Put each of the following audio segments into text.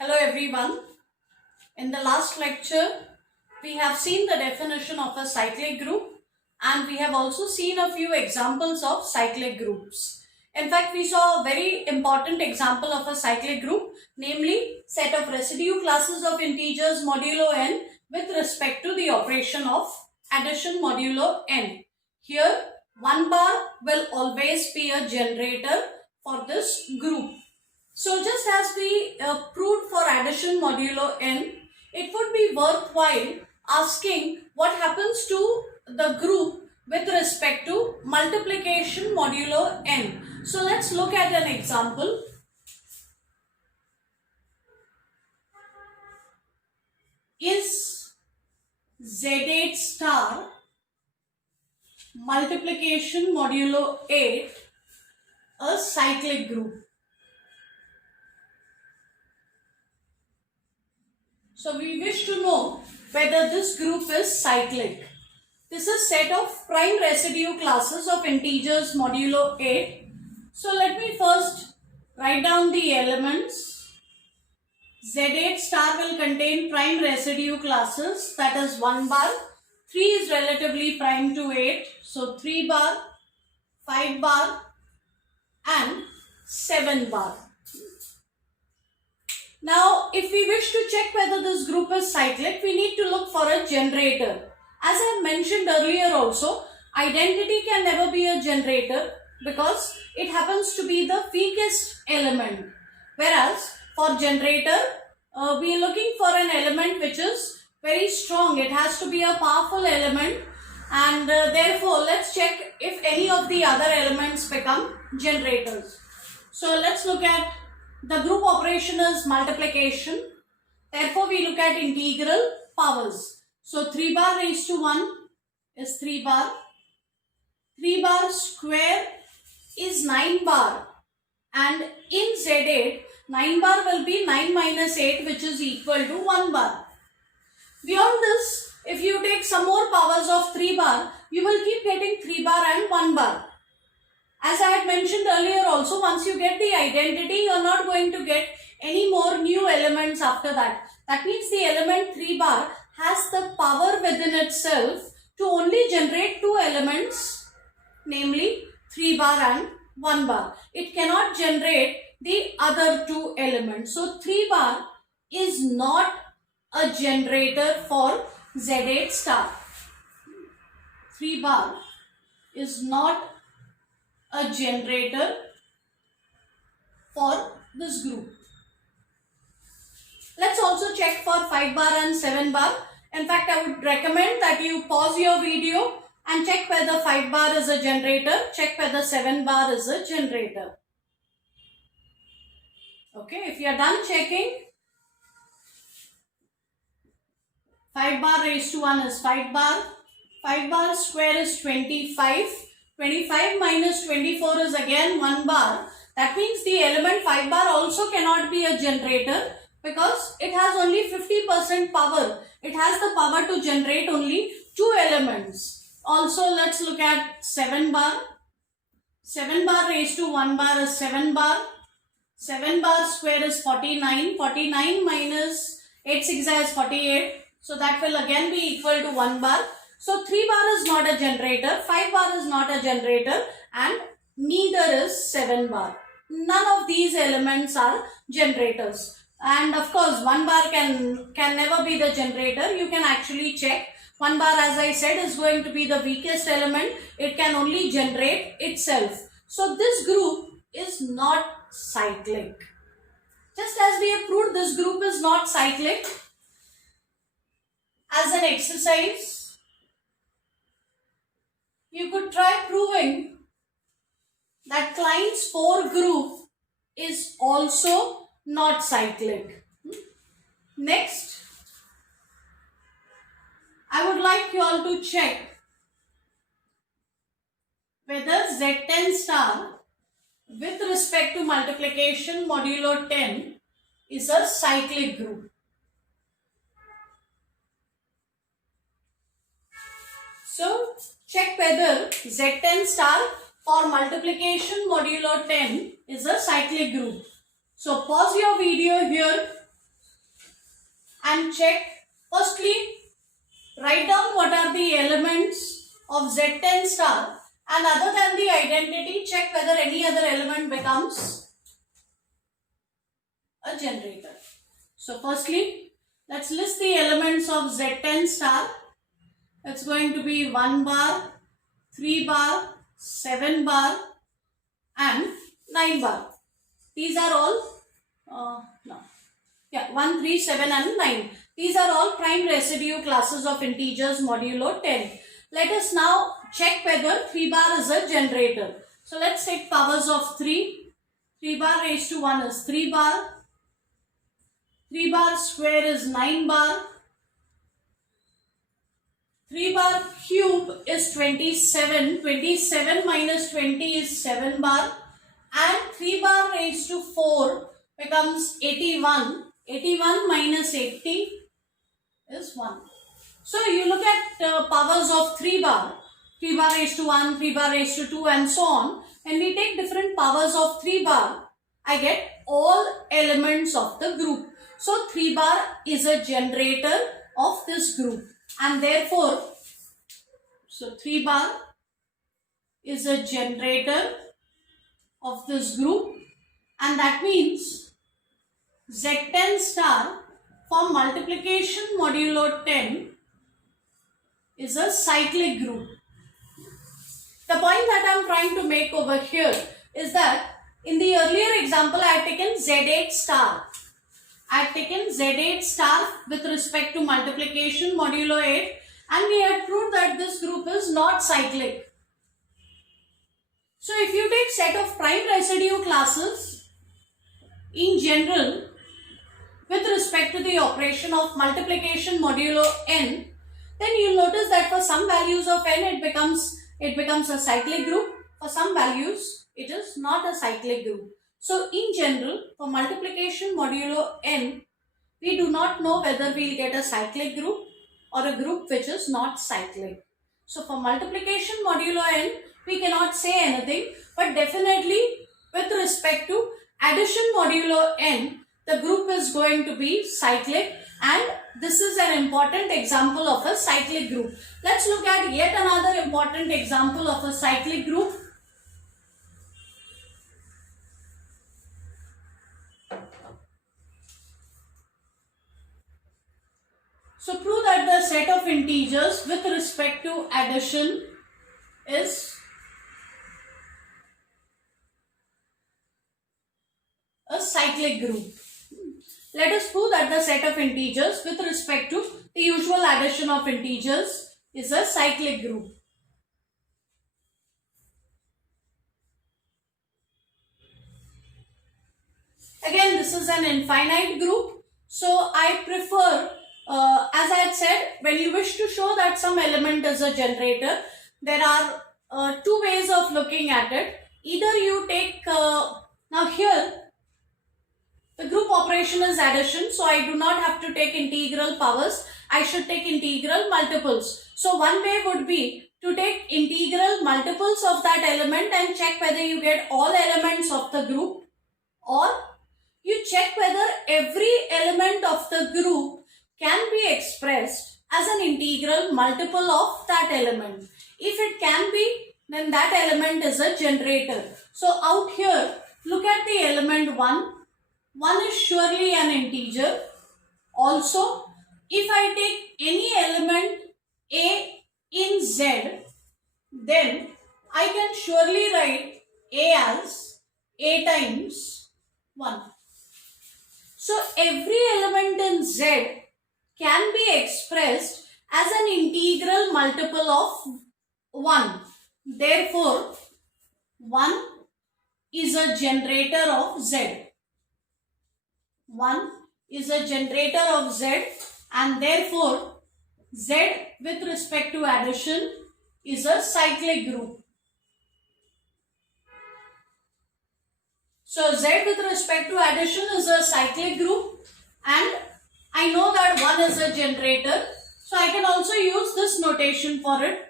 Hello everyone. In the last lecture, we have seen the definition of a cyclic group and we have also seen a few examples of cyclic groups. In fact, we saw a very important example of a cyclic group, namely set of residue classes of integers modulo n with respect to the operation of addition modulo n. Here, 1 bar will always be a generator for this group. So just as we proved for addition modulo n, it would be worthwhile asking what happens to the group with respect to multiplication modulo n. So let's look at an example. Is Z8 star multiplication modulo 8 a cyclic group? So we wish to know whether this group is cyclic. This is set of prime residue classes of integers modulo 8. So let me first write down the elements. Z8 star will contain prime residue classes, that is 1 bar. 3 is relatively prime to 8. So 3 bar, 5 bar and 7 bar. Now, if we wish to check whether this group is cyclic, we need to look for a generator. As I have mentioned earlier also, identity can never be a generator because it happens to be the weakest element. Whereas, for generator, we are looking for an element which is very strong. It has to be a powerful element and therefore, let's check if any of the other elements become generators. So, let's look at the group operation is multiplication. Therefore, we look at integral powers. So, 3 bar raised to 1 is 3 bar. 3 bar square is 9 bar. And in Z8, 9 bar will be 9 minus 8 which is equal to 1 bar. Beyond this, if you take some more powers of 3 bar, you will keep getting 3 bar and 1 bar. As I had mentioned earlier also, once you get the identity, you are not going to get any more new elements after that. That means the element 3 bar has the power within itself to only generate two elements, namely 3 bar and 1 bar. It cannot generate the other two elements. So 3 bar is not a generator for Z8 star. 3 bar is not a generator for this group. Let's also check for 5 bar and 7 bar. In fact, I would recommend that you pause your video and check whether 5 bar is a generator, check whether 7 bar is a generator. Okay, if you are done checking, 5 bar raised to 1 is 5 bar, 5 bar square is 25, 25 minus 24 is again 1 bar. That means the element 5 bar also cannot be a generator because it has only 50% power. It has the power to generate only two elements. Also, let's look at 7 bar. 7 bar raised to 1 bar is 7 bar. 7 bar square is 49. 49 minus 8 6 is 48. So that will again be equal to 1 bar. So 3 bar is not a generator, 5 bar is not a generator and neither is 7 bar. None of these elements are generators. And of course 1 bar can never be the generator. You can actually check. 1 bar, as I said, is going to be the weakest element. It can only generate itself. So this group is not cyclic. Just as we have proved this group is not cyclic, as an exercise, you could try proving that Klein's 4 group is also not cyclic. Next, I would like you all to check whether Z10 star with respect to multiplication modulo 10 is a cyclic group. So, check whether Z10 star for multiplication modulo 10 is a cyclic group. So, pause your video here and check. Firstly, write down what are the elements of Z10 star, and other than the identity, check whether any other element becomes a generator. So firstly, let's list the elements of Z10 star. It's going to be 1 bar, 3 bar, 7 bar and 9 bar. These are all, 1, 3, 7 and 9. These are all prime residue classes of integers modulo 10. Let us now check whether 3 bar is a generator. So let's take powers of 3. 3 bar raised to 1 is 3 bar. 3 bar square is 9 bar. 3 bar cube is 27. 27 minus 20 is 7 bar. And 3 bar raised to 4 becomes 81. 81 minus 80 is 1. So you look at powers of 3 bar. 3 bar raised to 1, 3 bar raised to 2 and so on. When we take different powers of 3 bar, I get all elements of the group. So 3 bar is a generator of this group, and therefore, so 3 bar is a generator of this group, and that means Z10 star for multiplication modulo 10 is a cyclic group. The point that I am trying to make over here is that in the earlier example I had taken Z8 star. I had taken Z8 star with respect to multiplication modulo 8, and we had proved that this group is not cyclic. So if you take set of prime residue classes in general with respect to the operation of multiplication modulo n, then you will notice that for some values of n it becomes a cyclic group. For some values it is not a cyclic group. So in general, for multiplication modulo n, we do not know whether we will get a cyclic group or a group which is not cyclic. So for multiplication modulo n, we cannot say anything, but definitely with respect to addition modulo n, the group is going to be cyclic, and this is an important example of a cyclic group. Let's look at yet another important example of a cyclic group. So prove that the set of integers with respect to addition is a cyclic group. Let us prove that the set of integers with respect to the usual addition of integers is a cyclic group. Again, this is an infinite group. So I prefer, as I had said, when you wish to show that some element is a generator, there are two ways of looking at it. Either you take, now here, the group operation is addition, so I do not have to take integral powers. I should take integral multiples. So one way would be to take integral multiples of that element and check whether you get all elements of the group, or you check whether every element of the group can be expressed as an integral multiple of that element. If it can be, then that element is a generator. So out here, look at the element 1. 1 is surely an integer. Also, if I take any element A in Z, then I can surely write A as A times 1. So every element in Z can be expressed as an integral multiple of 1. Therefore, 1 is a generator of Z. 1 is a generator of Z, and therefore Z with respect to addition is a cyclic group. So Z with respect to addition is a cyclic group, and I know that 1 is a generator, so I can also use this notation for it.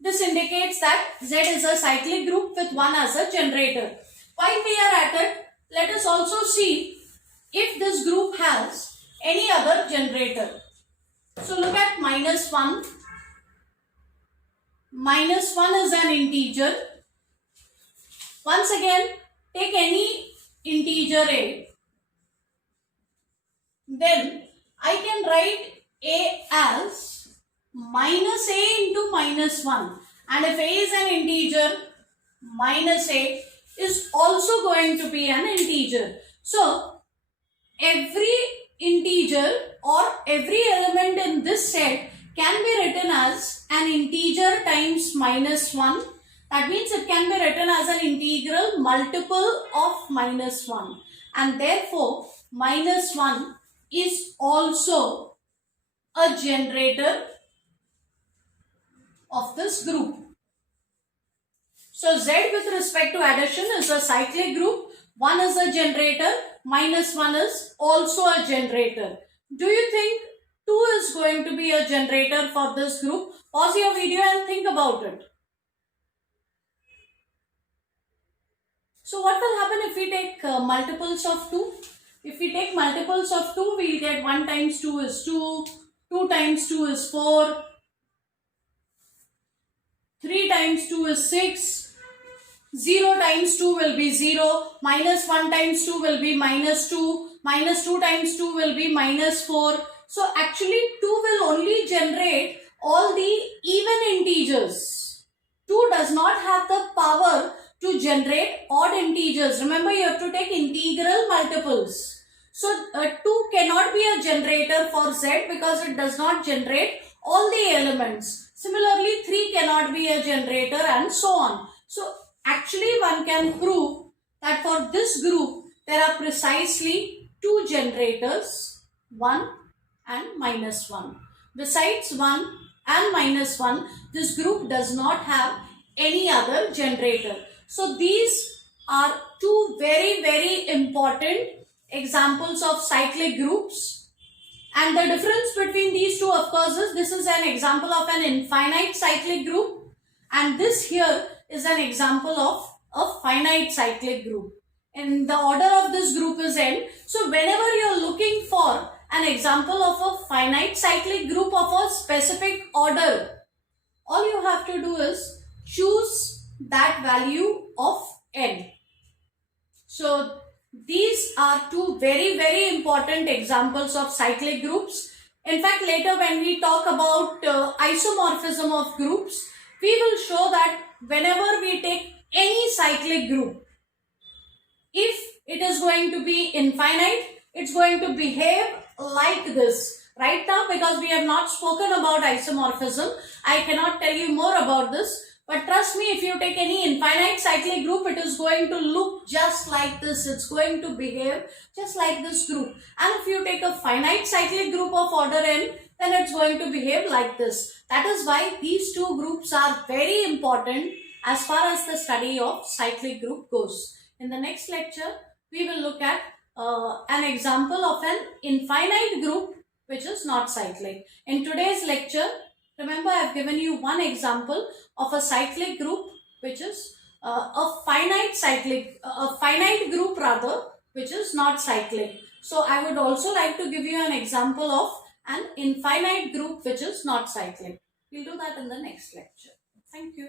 This indicates that Z is a cyclic group with 1 as a generator. While we are at it, let us also see if this group has any other generator. So look at minus 1. Minus 1 is an integer. Once again, take any integer a. Then I can write a as minus a into minus 1. And if a is an integer, minus a is also going to be an integer. So every integer or every element in this set can be written as an integer times minus 1. That means it can be written as an integral multiple of minus 1. And therefore, minus 1 is also a generator of this group. So Z with respect to addition is a cyclic group. 1 is a generator, minus 1 is also a generator. Do you think 2 is going to be a generator for this group? Pause your video and think about it. So what will happen if we take multiples of 2? If we take multiples of 2, we will get 1 times 2 is 2, 2 times 2 is 4, 3 times 2 is 6, 0 times 2 will be 0, minus 1 times 2 will be minus 2, minus 2 times 2 will be minus 4. So actually 2 will only generate all the even integers. 2 does not have the power to generate odd integers. Remember, you have to take integral multiples. So 2 cannot be a generator for Z because it does not generate all the elements. Similarly, 3 cannot be a generator and so on. So actually one can prove that for this group there are precisely 2 generators, 1 and minus 1. Besides 1 and minus 1, this group does not have any other generator. So these are 2 very, very important examples of cyclic groups. And the difference between these two, of course, is this is an example of an infinite cyclic group and this here is an example of a finite cyclic group. And the order of this group is n. So whenever you are looking for an example of a finite cyclic group of a specific order, all you have to do is choose that value of n. So these are 2 very, very important examples of cyclic groups. In fact, later when we talk about isomorphism of groups, we will show that whenever we take any cyclic group, if it is going to be infinite, it's going to behave like this. Right now, because we have not spoken about isomorphism, I cannot tell you more about this. But trust me, if you take any infinite cyclic group, it is going to look just like this. It's going to behave just like this group. And if you take a finite cyclic group of order n, then it's going to behave like this. That is why these 2 groups are very important as far as the study of cyclic group goes. In the next lecture, we will look at an example of an infinite group which is not cyclic. In today's lecture, remember, I have given you one example of a cyclic group which is a finite group rather, which is not cyclic. So I would also like to give you an example of an infinite group which is not cyclic. We'll do that in the next lecture. Thank you.